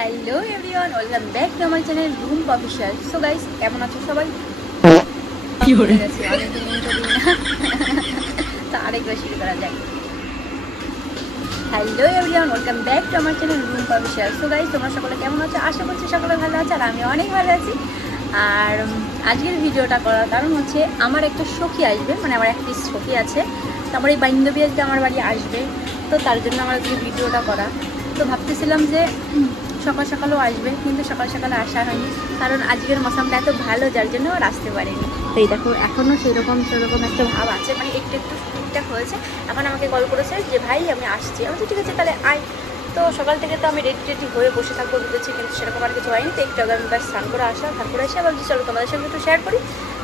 Hello everyone, welcome back to আমার channel room official. So guys, কেমন আছো সবাই? কি হয়ে গেছে অনেকদিন ইন্ট্রো দিই না, তো আরেকবার শুরু করা যায়। Hello everyone, welcome back to আমার channel room official. So guys, তোমরা সকলে কেমন আছো? আশা করছি সকলে ভালো আছে, আর আমি অনেক ভালো আছি। আর আজকের ভিডিওটা করার কারণ হচ্ছে আমার একটা সখী আসবে, মানে আমার একটি সখী আছে, তো আমার এই বান্ধবী আজকে আমার বাড়ি আসবে, তো তার জন্য আমার আজকে ভিডিওটা করা। তো ভাবতেছিলাম যে সকাল সকালও আসবে, কিন্তু সকাল সকালে আসা হয়নি, কারণ আজকের মৌসুমটা এত ভালো যার জন্য আর আসতে পারিনি। তো এই দেখো, এখনও সেরকম একটা ভাব আছে, মানে একটু ঠিকঠাক হয়েছে। এখন আমাকে কল করেছে যে ভাই আমি আসছি। আমি তো ঠিক আছে তাহলে আয়। তো সকাল থেকে তো আমি রেডি হয়ে বসে থাকবো বুঝেছি, কিন্তু সেরকম আর কিছু হয়নি। তো একটু আগে আমি ব্যাস স্নান করে আসলাম, স্নান করে এসে ভাবছি চলো তোমাদের সঙ্গে একটু শেয়ার করি।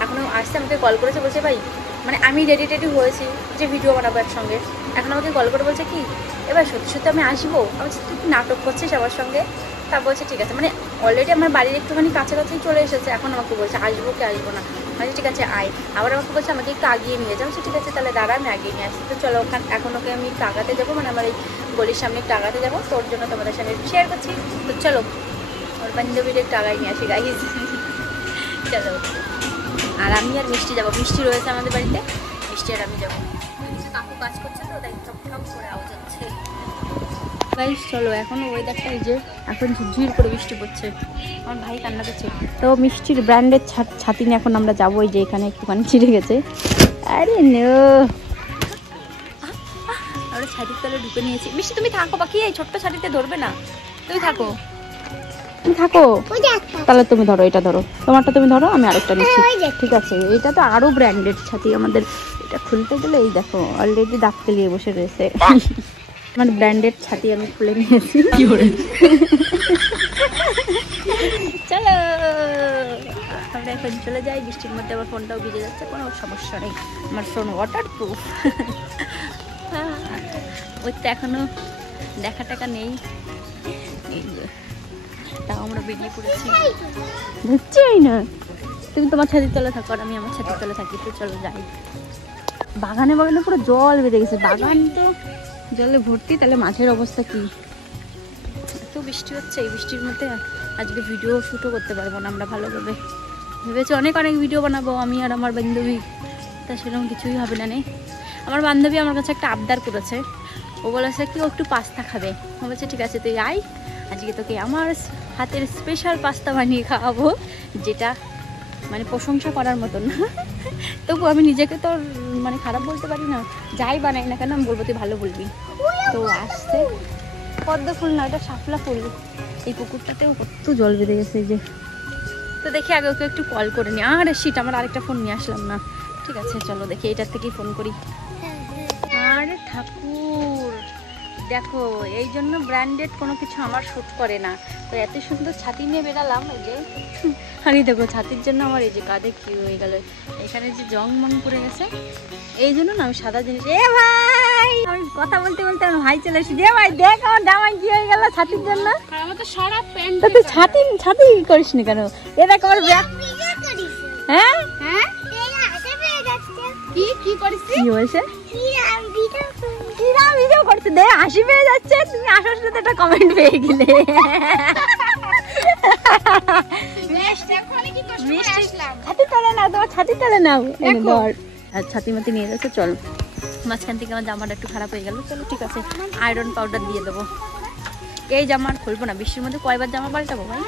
এখনও আসছে, আমাকে কল করেছে, বলছে ভাই মানে আমি রেডি হয়েছি যে ভিডিও বানাবো একসঙ্গে। এখন আমাকে কল করে বলছে কি এবার সত্যি সত্যি আমি আসবো। আমি তুই কি নাটক করছিস আমার সঙ্গে? তা বলছে ঠিক আছে, মানে অলরেডি আমার বাড়ির একটুখানি কাছাকাছি চলে এসেছে। এখন আমাকে বলছে আসবো কি আসবো না, মানে ঠিক আছে আয়। আবার আমাকে বলছে আমাকে একটু আগিয়ে নিয়ে যাও। ঠিক আছে তাহলে দাঁড়া, আমি আগিয়ে নিয়ে আসছি। তো চলো এখন ওকে আমি একটু আগাতে যাবো, মানে আমার এই গলির সামনে একটু আগাতে যাবো, তোর জন্য তোমাদের সামনে শেয়ার করছি। তো চলো ওর বান্ধবীর একটু আগায় নিয়ে আসি গাইজ। চলো, আর আমি আর মিষ্টি যাবো। মিষ্টি রয়েছে আমাদের বাড়িতে, মিষ্টি আর আমি যাবো। কাকু কাজ করছে তো তাই ঠপ করে আওয়াজ হচ্ছে। গাইস চলো, এখন ওয়েদারটা এই যে এখন ঝিরঝির করে বৃষ্টি পড়ছে, আমার ভাই কান্না করছে। তো মিষ্টির ব্র্যান্ডের ছাতি নিয়ে এখন আমরা যাবো। এই যে এখানে একটুখানি ছিঁড়ে গেছে, আরে নো, আমরা ছাতির তলে ঢুকে নিয়েছি। মিষ্টি তুমি থাকো, বাকি এই ছোট্ট ছাতিতে ধরবে না, তুমি থাকো তাহলে তুমি ধরো, এটা ধরো, তোমারটা তুমি ধরো, আমি আরেকটা নিচ্ছি। ঠিক আছে, এটা তো আরো ব্র্যান্ডেড ছাতি আমাদের। এটা খুলতে গেলে এই দেখো অলরেডি দাঁত পেলিয়ে বসে রয়েছে। আমার ব্র্যান্ডেড ছাতি আমি খুলে নিয়েছি। চলো আমরা এখন চলে যাই। বৃষ্টির মধ্যে আমার ফোনটাও ভিজে যাচ্ছে, কোনো সমস্যা নেই, আমার ফোন ওয়াটার প্রুফ। ওই তো এখনো দেখা টাকা নেই, তাও আমরা বেরিয়ে পড়েছি। বুঝছেই না, তুমি তোমার ছাতির তলে থাকো আর আমি আমার ছাতির তলে থাকি। তো চলো যাই। বাগানে পুরো জল বেড়ে গেছে, বাগান তো জলে ভর্তি। তাহলে মাঠের অবস্থা কি? এত বৃষ্টি হচ্ছে, এই বৃষ্টির মধ্যে আজকে ভিডিও শ্যুটও করতে পারবো না আমরা ভালোভাবে। ভেবেছি অনেক ভিডিও বানাবো আমি আর আমার বান্ধবী, তা সেরকম কিছুই হবে না। আমার বান্ধবী আমার কাছে একটা আবদার করেছে, ও বলেছে কি ও একটু পাস্তা খাবে। ও বলছে ঠিক আছে তুই আয়, আজকে তোকে আমার হাতের স্পেশাল পাস্তা বানিয়ে খাওয়াবো, যেটা মানে প্রশংসা করার মতন না। তবু আমি নিজেকে তো মানে খারাপ বলতে পারি না, যাই বানাই না কেন আমি বলবো তুই ভালো বলবি। তো আসছে পদ্ম ফুল না, এটা শাপলা ফুল। এই পুকুরটাতেও কত জল বেঁধে গেছে এই যে। তো দেখি আগে ওকে একটু কল করে নি। আরে শিট, আমার আরেকটা ফোন নিয়ে আসলাম না। ঠিক আছে চলো দেখি এটার থেকেই ফোন করি। আরে ঠাকুর দেখো, এই জন্য ব্র্যান্ডেড কোনো কিছু আমার শ্যুট করে না। তো এত সুন্দর ছাতি নিয়ে বেরালাম এই যে, আরে দেখো ছাতির জন্য আমার এই যে কাঁধে কি হয়ে গেল, এখানে যে জং মন পড়ে গেছে। এই জন্য না আমি সাদা জিনিস, এ ভাই আমি কথা বলতে বলতে আমার ভাই চলে এসেছি। এ ভাই দেখ আমার জামাই কি হয়ে গেল ছাতির জন্য। আমার তো সারা প্যান্ট, তুই ছাতি করিস নি কেন? এ দেখ আমার ব্যাগ। হ্যাঁ হ্যাঁ কি করিস? কি হয়েছে? ভিডিও করছে, দে হাসি পেয়ে যাচ্ছে। তুমি আসার সাথে একটা কমেন্ট পেয়ে গেলে। ছাতি তলে নাও, তোমার ছাতি তলে নাও। ছাতি মাতি নিয়ে যাচ্ছে। চল, মাঝখান থেকে আমার জামাটা একটু খারাপ হয়ে গেল। চলো ঠিক আছে, আয়রন পাউডার দিয়ে দেবো। এই জামা আর খুলবো না, বৃষ্টির মধ্যে কয়বার জামা পাল্টাবো ভাই,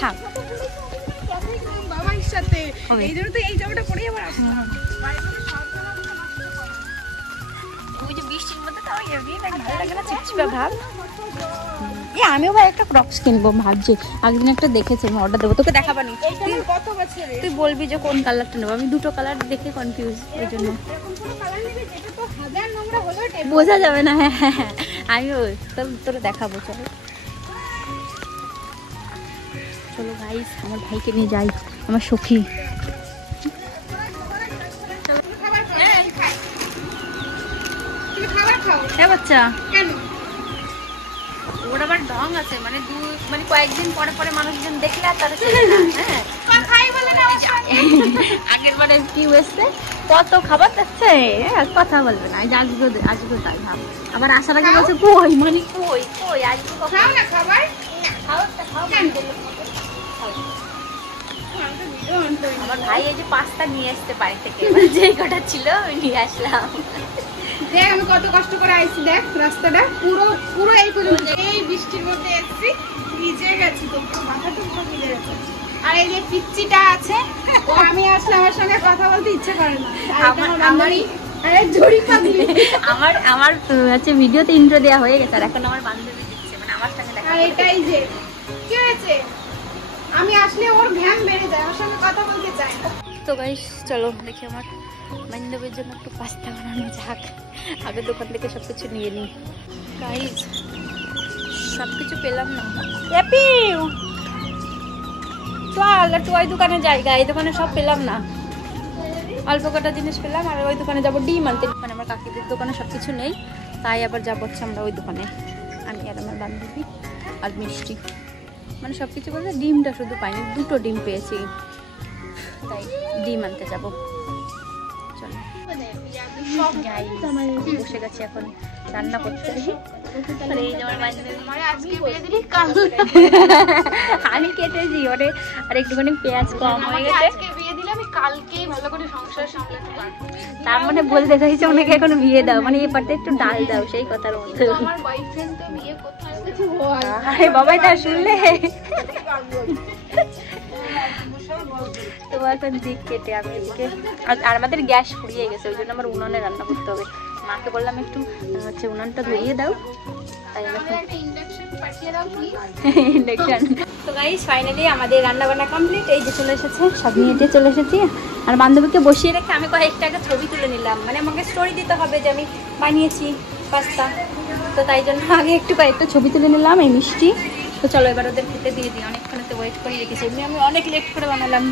থাক। বাবার সাথে এই জন্য তো এই জামাটা পরে আবার আসবো। ওই যে বৃষ্টির মধ্যে তো এমনি ভালো লাগে না, চিপচিপা ভাব। আমিও ভাই একটা ক্রক্স কিনবো ভাবছি। আগদিন একটা দেখেছি, আমি অর্ডার দেবো, তোকে দেখাবানি। তুই বলবি যে কোন কালারটা নেবো। আমি দুটো কালার দেখে কনফিউজ, এই জন্য বোঝা যাবে না। হ্যাঁ হ্যাঁ হ্যাঁ, আমিও তোরা দেখাবো। চলো চলো ভাই, আমার ভাইকে নিয়ে যাই, আমার সখী। হ্যাঁ বাচ্চা, ওর আবার ঢং আছে, মানে কয়েকদিন পরে পরে মানুষজন দেখলে আর তারা আগের বারে কি হয়েছে, কত খাবার দেখছে কথা বলবে না। আজকে তাই ভাব, আবার আসার আগে বলছে কই মানে কই আজকে খাবার খাও। আমার ভাই এই যে পাস্তা নিয়ে আসতে বাড়ি থেকে, যে কটা ছিল আমি নিয়ে আসলাম। দেখ আমি কত কষ্ট করে আইছি, দেখ রাস্তাটা পুরো পুরো এই পর্যন্ত, এই বৃষ্টির মধ্যে এসেছি, ভিজে গেছি তো, মাথাটা পুরো ভিজে গেছে। আর এই যে পিচ্চিটা আছে, ও আমি আসলে আমার সঙ্গে কথা বলতে ইচ্ছে করে না। আমার হচ্ছে ভিডিওতে ইন্ট্রো দেওয়া হয়ে গেছে, আর এখন আমার বান্ধবী দিচ্ছে, মানে আমার সঙ্গে দেখা। আর এটাই যে কি হয়েছে, আমি আসলে ওর ঘ্যাম বেড়ে যায়, আমার সঙ্গে কথা বলতে চায়। তো গাইস চলো দেখি আমার বান্ধবীর জন্য একটু পাস্তা বানানো যাক। আগে দোকান থেকে সবকিছু নিয়ে নিই। গাইস সবকিছু পেলাম না, চল একটু ওই দোকানে যাই। এই দোকানে সব পেলাম না, অল্প কটা জিনিস পেলাম, আর ওই দোকানে যাবো ডিম আনতে। মানে আমার কাকিদের দোকানে সব কিছু নেই, তাই আবার যাবো হচ্ছে আমরা ওই দোকানে, আমি আর আমার বান্ধবী আর মিষ্টি। মানে সব কিছু বলতে ডিমটা শুধু পাইনি, 2টো ডিম পেয়েছি, তাই ডিম আনতে যাবো। চলো বসে গেছি এখন রান্না করতে। আমি কেটেছি ওরে, আর একটুখানি পেঁয়াজ কম হয়ে গেছে। তার মানে বলতে চাইছে ওনাকে এখন বিয়ে দাও, মানে এই পাটে একটু ডাল দাও, সেই কথার মধ্যে। আরে বাবাই তা শুনলে তো এখন দিক কেটে আমি এদিকে, আর আমাদের গ্যাস ফুরিয়ে গেছে, ওই জন্য আমার উনুনে রান্না করতে হবে। মাকে বললাম একটু হচ্ছে উনুনটা ধরিয়ে দাও, তাই ইন্ডাকশন। তো গাইস ফাইনালি আমাদের রান্না বান্না কমপ্লিট, এই যে চলে এসেছে, সব নিয়ে দিয়ে চলে এসেছি। আর বান্ধবীকে বসিয়ে রেখে আমি কয়েকটা আগে ছবি তুলে নিলাম, মানে আমাকে স্টোরি দিতে হবে যে আমি বানিয়েছি পাস্তা, তো তাই জন্য আগে একটু কয়েকটা ছবি তুলে নিলাম। এই মিষ্টি, তো চলো এবার ওদের খেতে দিয়ে দিই, অনেকক্ষণ তো ওয়েট করে রেখেছি, এমনি আমি অনেক লেট করে বানালাম।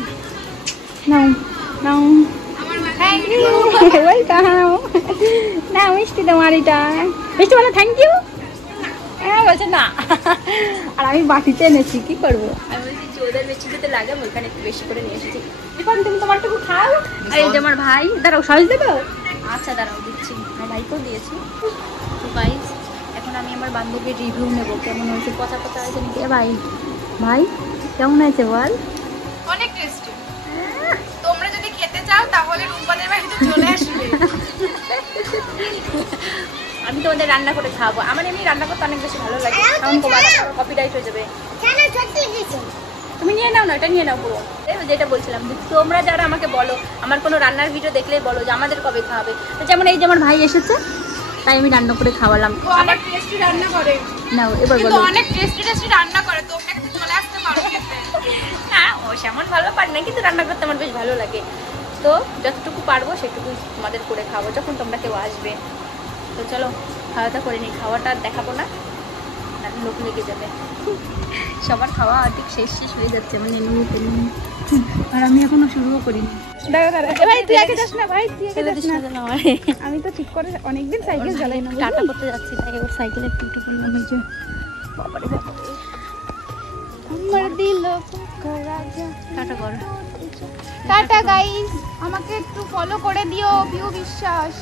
নাও নাও, থ্যাংক ইউ, ওয়েলকাম। না মিষ্টি তোমার এটা, মিষ্টি বলো থ্যাংক ইউ। হ্যাঁ বলছে না, আর আমি বাটিতে এনেছি, কি করবো। আমি বলছি যে ওদের মিষ্টিতে লাগে, আমি ওইখানে একটু বেশি করে নিয়ে এসেছি। তুমি তোমারটুকু খাও। আর এই যে আমার ভাই, দাঁড়াও সস দেবো, আচ্ছা দাঁড়াও দিচ্ছি, আমার ভাইকেও দিয়েছি। তো গাইস এখন আমি আমার বান্ধবীর রিভিউ নেবো, কেমন হয়েছে, পচা পচা হয়েছে নাকি। ভাই ভাই কেমন হয়েছে বল? অনেক টেস্টি, তোমরা যদি খেতে চাও তাহলে রূপবাদের বাড়িতে চলে আসবে। আমি তোমাদের রান্না করে খাওয়াবো, আমার এমনি রান্না করতে অনেক বেশি ভালো লাগে, কারণ কপিরাইট হয়ে যাবে। তুমি নিয়ে নাও না, এটা নিয়ে নাও পুরো। যেটা বলছিলাম, তোমরা যারা আমাকে বলো, আমার কোনো রান্নার ভিডিও দেখলেই বলো যে আমাদের কবে খাওয়াবে, যেমন এই যে আমার ভাই এসেছে, তাই আমি রান্না করে খাওয়ালাম। অনেক টেস্টি রান্না করে, নাও এবার বলো। অনেক টেস্টি টেস্টি রান্না করে, তোমরা কিন্তু চলে আসতে পারো খেতে। হ্যাঁ ও সেমন ভালো পারে না, কিন্তু রান্না করতে আমার বেশ ভালো লাগে, তো যতটুকু পারবো সেটুকু তোমাদের করে খাওয়াবো যখন তোমরা কেউ আসবে। তো চলো খাওয়া দাওয়া করে নিই, খাওয়াটা দেখাবো না, লোক লেগে যাবে। সবার খাওয়া ঠিক শেষ হয়ে যাচ্ছে, মানে নেমে ফেলিনি, আর আমি এখনো শুরুও করিনি। ভাই তুই আগে যাস না, ভাই তুই আগে যাস না, আমি তো ঠিক করে অনেকদিন সাইকেল চালাই না, টাটা করতে যাচ্ছি, তাই ওর সাইকেল একটু একটু করলাম। এই যে বাবারে আমার দিল টাটা কর, টাটা গাইস, আমাকে একটু ফলো করে দিও, পিউ বিশ্বাস।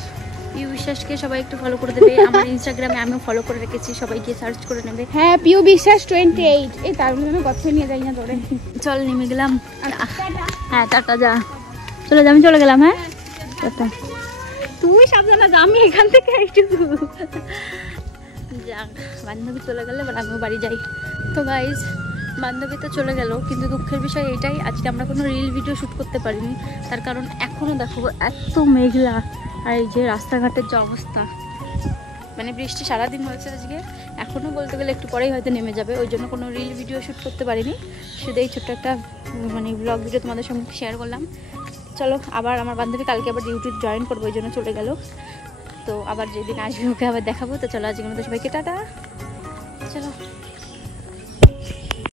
পিউ বিশ্বাসকে সবাই একটু ফলো করে দেবে, আমার ইনস্টাগ্রামে আমিও ফলো করে রেখেছি, সবাই গিয়ে সার্চ করে নেবে। হ্যাঁ পিউ বিশ্বাস 28। এই তার মধ্যে আমি কথা নিয়ে যাই না তোরে। চল নেমে গেলাম, হ্যাঁ টাটা যা, চলে যা, আমি চলে গেলাম। হ্যাঁ টাটা, তুই সাবধানে যা, আমি এখান থেকে একটু যাক। বান্ধবী চলে গেলে এবার আমিও বাড়ি যাই। তো গাইজ বান্ধবী তো চলে গেল, কিন্তু দুঃখের বিষয় এটাই আজকে আমরা কোনো রিল ভিডিও শ্যুট করতে পারিনি, তার কারণ এখনও দেখো এত মেঘলা, আর এই যে রাস্তাঘাটের যে অবস্থা, মানে বৃষ্টি সারাদিন হয়েছে আজকে, এখনও বলতে গেলে একটু পরেই হয়তো নেমে যাবে, ওই জন্য কোনো রিল ভিডিও শ্যুট করতে পারিনি, শুধু এই ছোট্ট একটা মানে ব্লগ ভিডিও তোমাদের সঙ্গে শেয়ার করলাম। চলো আবার আমার বান্ধবী কালকে আবার ডিউটি জয়েন করবো, ওই জন্য চলে গেল, তো আবার যেদিন আসবে ওকে আবার দেখাবো। তো চলো আজকের মতো সবাইকে টাটা, চলো।